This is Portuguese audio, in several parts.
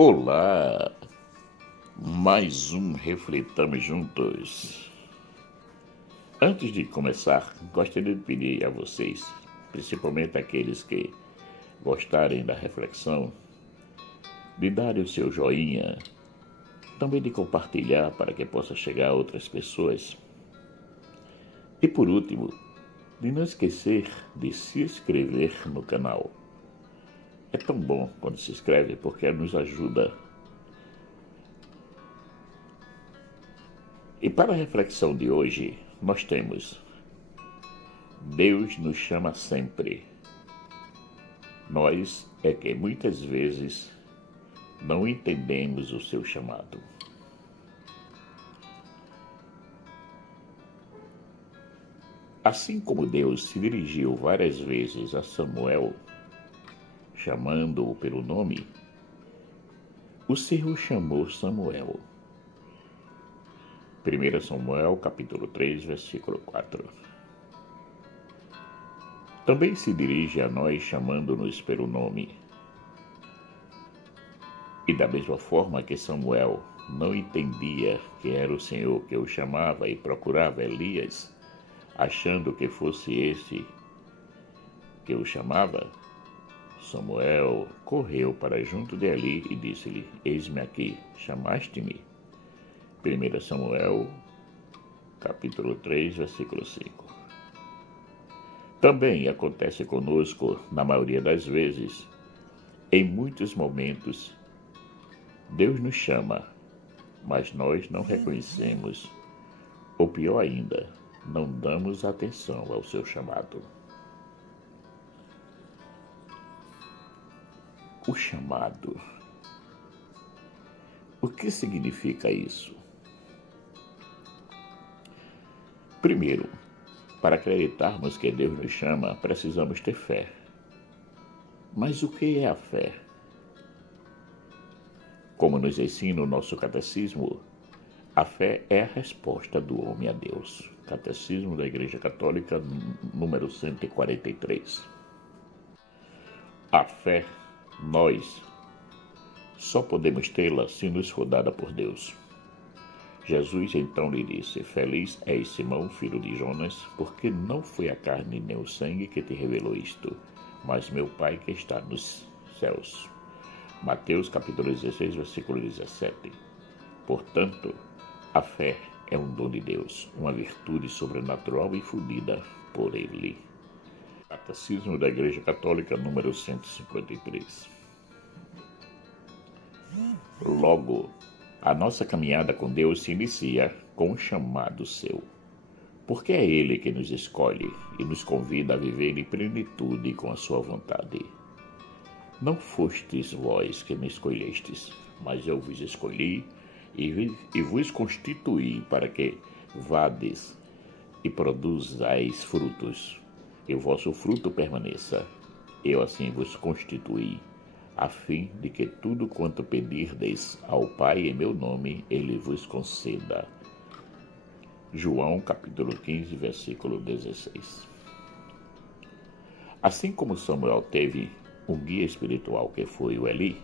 Olá, mais um Refletamos Juntos. Antes de começar, gostaria de pedir a vocês, principalmente aqueles que gostarem da reflexão, de darem o seu joinha, também de compartilhar para que possa chegar a outras pessoas. E por último, de não esquecer de se inscrever no canal. É tão bom quando se inscreve porque nos ajuda. E para a reflexão de hoje, nós temos: Deus nos chama sempre. Nós é que muitas vezes não entendemos o seu chamado. Assim como Deus se dirigiu várias vezes a Samuel, chamando-o pelo nome, o Senhor chamou Samuel. 1 Samuel, capítulo 3, versículo 4. Também se dirige a nós chamando-nos pelo nome. E da mesma forma que Samuel não entendia que era o Senhor que o chamava e procurava Elias, achando que fosse esse que o chamava, Samuel correu para junto de Eli e disse-lhe: Eis-me aqui, chamaste-me? 1 Samuel, capítulo 3, versículo 5. Também acontece conosco, na maioria das vezes, em muitos momentos, Deus nos chama, mas nós não reconhecemos, ou pior ainda, não damos atenção ao seu chamado. O chamado. O que significa isso? Primeiro, para acreditarmos que Deus nos chama, precisamos ter fé. Mas o que é a fé? Como nos ensina o nosso catecismo, a fé é a resposta do homem a Deus. Catecismo da Igreja Católica, número 143. A fé, nós só podemos tê-la se nos for dada por Deus. Jesus então lhe disse: Feliz és, Simão, filho de Jonas, porque não foi a carne nem o sangue que te revelou isto, mas meu Pai que está nos céus. Mateus capítulo 16, versículo 17. Portanto, a fé é um dom de Deus, uma virtude sobrenatural e fundida por Ele. Catecismo da Igreja Católica, número 153. Logo, a nossa caminhada com Deus se inicia com um chamado seu, porque é Ele que nos escolhe e nos convida a viver em plenitude com a sua vontade. Não fostes vós que me escolhestes, mas eu vos escolhi e vos constituí para que vades e produzais frutos, e o vosso fruto permaneça. Eu assim vos constituí, a fim de que tudo quanto pedirdes ao Pai em meu nome, Ele vos conceda. João, capítulo 15, versículo 16. Assim como Samuel teve um guia espiritual que foi o Eli,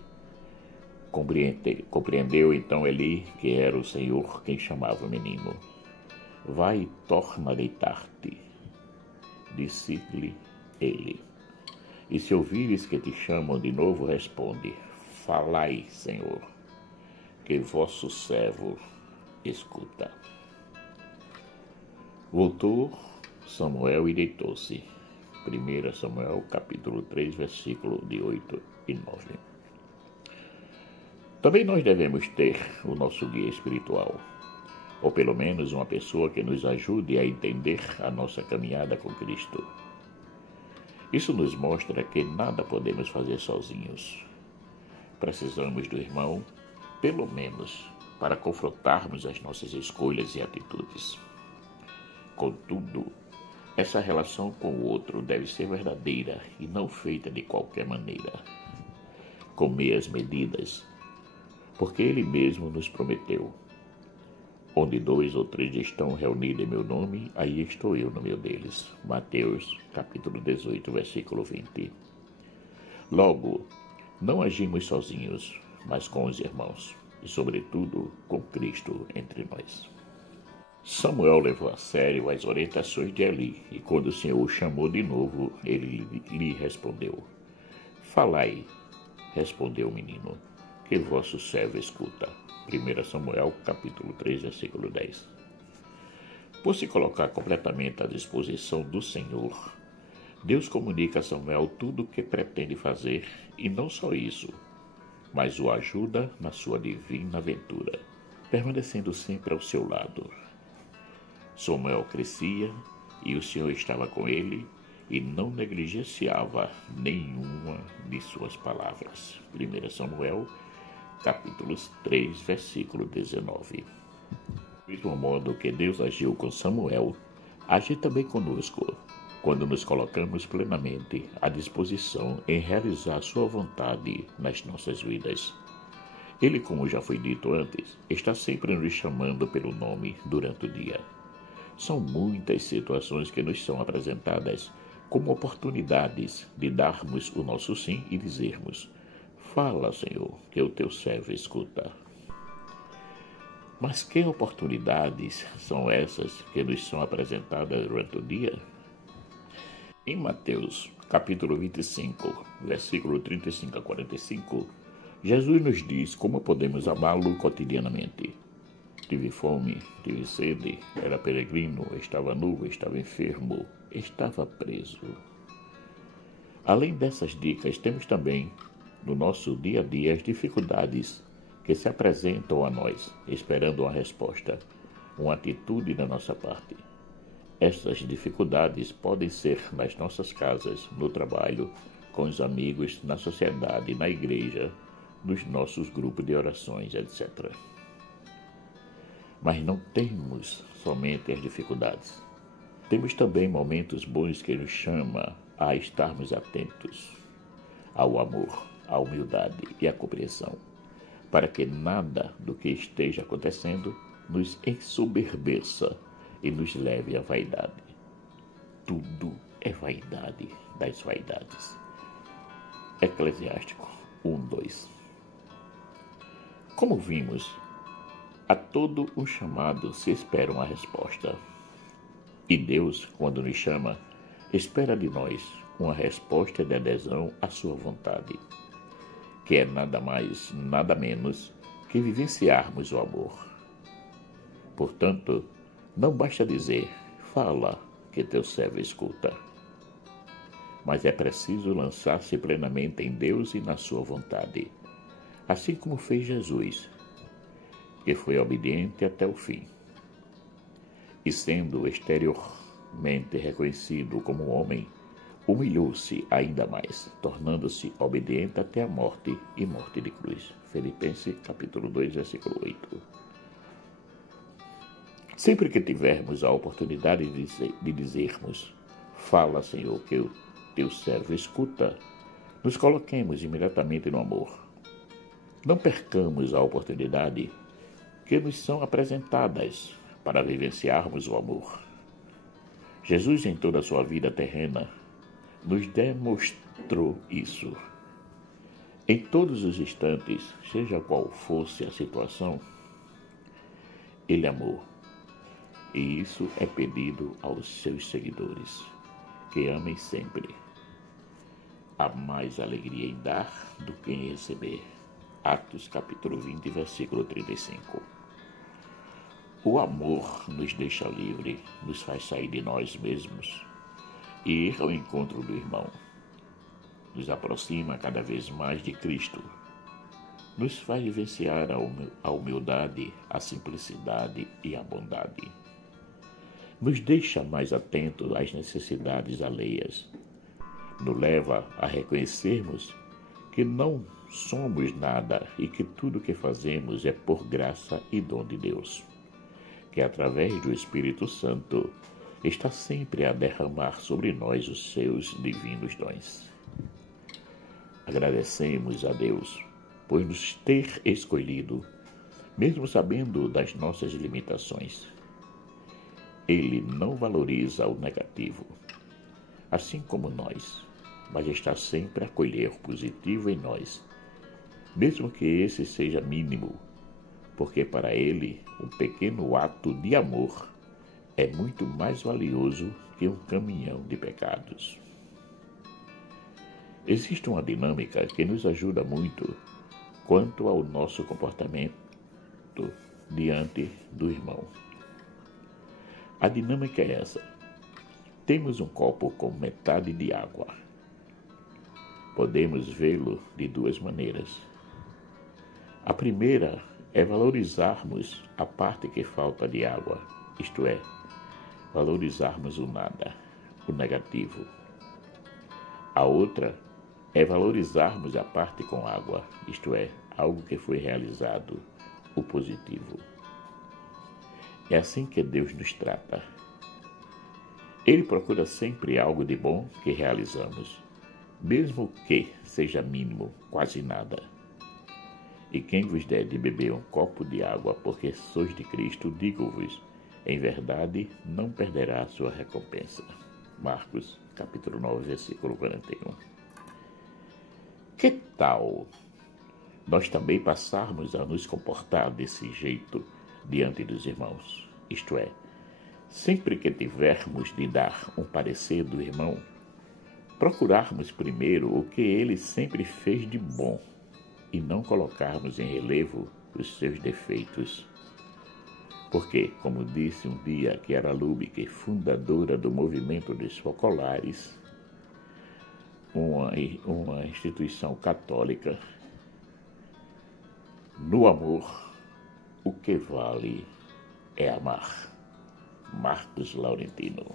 compreendeu então Eli que era o Senhor quem chamava o menino. Vai e torna a deitar-te, disse-lhe ele. E se ouvires que te chamam de novo, responde: Falai, Senhor, que vosso servo escuta. Voltou Samuel e deitou-se. 1 Samuel, capítulo 3, versículo de 8 e 9. Também nós devemos ter o nosso guia espiritual, ou pelo menos uma pessoa que nos ajude a entender a nossa caminhada com Cristo. Isso nos mostra que nada podemos fazer sozinhos. Precisamos do irmão, pelo menos, para confrontarmos as nossas escolhas e atitudes. Contudo, essa relação com o outro deve ser verdadeira e não feita de qualquer maneira, com meias medidas, porque Ele mesmo nos prometeu: onde 2 ou 3 estão reunidos em meu nome, aí estou eu no meio deles. Mateus, capítulo 18, versículo 20. Logo, não agimos sozinhos, mas com os irmãos, e sobretudo com Cristo entre nós. Samuel levou a sério as orientações de Eli, e quando o Senhor o chamou de novo, ele lhe respondeu: Falai, respondeu o menino, que vosso servo escuta. 1 Samuel, capítulo 3, versículo 10. Por se colocar completamente à disposição do Senhor, Deus comunica a Samuel tudo o que pretende fazer, e não só isso, mas o ajuda na sua divina aventura, permanecendo sempre ao seu lado. Samuel crescia, e o Senhor estava com ele, e não negligenciava nenhuma de suas palavras. 1 Samuel, capítulo 3, versículo 19. Do mesmo modo que Deus agiu com Samuel, age também conosco, quando nos colocamos plenamente à disposição em realizar sua vontade nas nossas vidas. Ele, como já foi dito antes, está sempre nos chamando pelo nome durante o dia. São muitas situações que nos são apresentadas como oportunidades de darmos o nosso sim e dizermos: Fala, Senhor, que o teu servo escuta. Mas que oportunidades são essas que nos são apresentadas durante o dia? Em Mateus, capítulo 25, versículo 35 a 45, Jesus nos diz como podemos amá-lo cotidianamente. Tive fome, tive sede, era peregrino, estava nu, estava enfermo, estava preso. Além dessas dicas, temos também, no nosso dia a dia, as dificuldades que se apresentam a nós, esperando uma resposta, uma atitude da nossa parte. Essas dificuldades podem ser nas nossas casas, no trabalho, com os amigos, na sociedade, na igreja, nos nossos grupos de orações, etc. Mas não temos somente as dificuldades. Temos também momentos bons que nos chamam a estarmos atentos ao amor, à humildade e à compreensão, para que nada do que esteja acontecendo nos ensoberbeça e nos leve à vaidade. Tudo é vaidade das vaidades. Eclesiástico 1:2. Como vimos, a todo um chamado se espera uma resposta. E Deus, quando nos chama, espera de nós uma resposta de adesão à sua vontade, que é nada mais, nada menos que vivenciarmos o amor. Portanto, não basta dizer: fala, que teu servo escuta. Mas é preciso lançar-se plenamente em Deus e na sua vontade, assim como fez Jesus, que foi obediente até o fim. E sendo exteriormente reconhecido como homem, humilhou-se ainda mais, tornando-se obediente até a morte e morte de cruz. Filipenses capítulo 2, versículo 8. Sempre que tivermos a oportunidade de dizermos: fala, Senhor, que o teu servo escuta, nos coloquemos imediatamente no amor. Não percamos a oportunidade que nos são apresentadas para vivenciarmos o amor. Jesus, em toda a sua vida terrena, nos demonstrou isso. Em todos os instantes, seja qual fosse a situação, ele amou. E isso é pedido aos seus seguidores, que amem sempre. Há mais alegria em dar do que em receber. Atos capítulo 20, versículo 35. O amor nos deixa livre, nos faz sair de nós mesmos e ir ao encontro do irmão. Nos aproxima cada vez mais de Cristo. Nos faz vivenciar a humildade, a simplicidade e a bondade. Nos deixa mais atentos às necessidades alheias. Nos leva a reconhecermos que não somos nada e que tudo o que fazemos é por graça e dom de Deus, que através do Espírito Santo está sempre a derramar sobre nós os seus divinos dons. Agradecemos a Deus por nos ter escolhido, mesmo sabendo das nossas limitações. Ele não valoriza o negativo, assim como nós, mas está sempre a colher o positivo em nós, mesmo que esse seja mínimo, porque para ele um pequeno ato de amor é muito mais valioso que um caminhão de pecados. Existe uma dinâmica que nos ajuda muito quanto ao nosso comportamento diante do irmão. A dinâmica é essa. Temos um copo com metade de água. Podemos vê-lo de duas maneiras. A primeira é valorizarmos a parte que falta de água, isto é, valorizarmos o nada, o negativo. A outra é valorizarmos a parte com água, isto é, algo que foi realizado, o positivo. É assim que Deus nos trata. Ele procura sempre algo de bom que realizamos, mesmo que seja mínimo, quase nada. E quem vos der de beber um copo de água, porque sois de Cristo, digo-vos, em verdade, não perderá a sua recompensa. Marcos, capítulo 9, versículo 41. Que tal nós também passarmos a nos comportar desse jeito diante dos irmãos? Isto é, sempre que tivermos de dar um parecer do irmão, procurarmos primeiro o que ele sempre fez de bom e não colocarmos em relevo os seus defeitos. Porque, como disse um dia Chiara Lubich, fundadora do movimento dos focolares, uma instituição católica, no amor, o que vale é amar. Marcos Laurentino.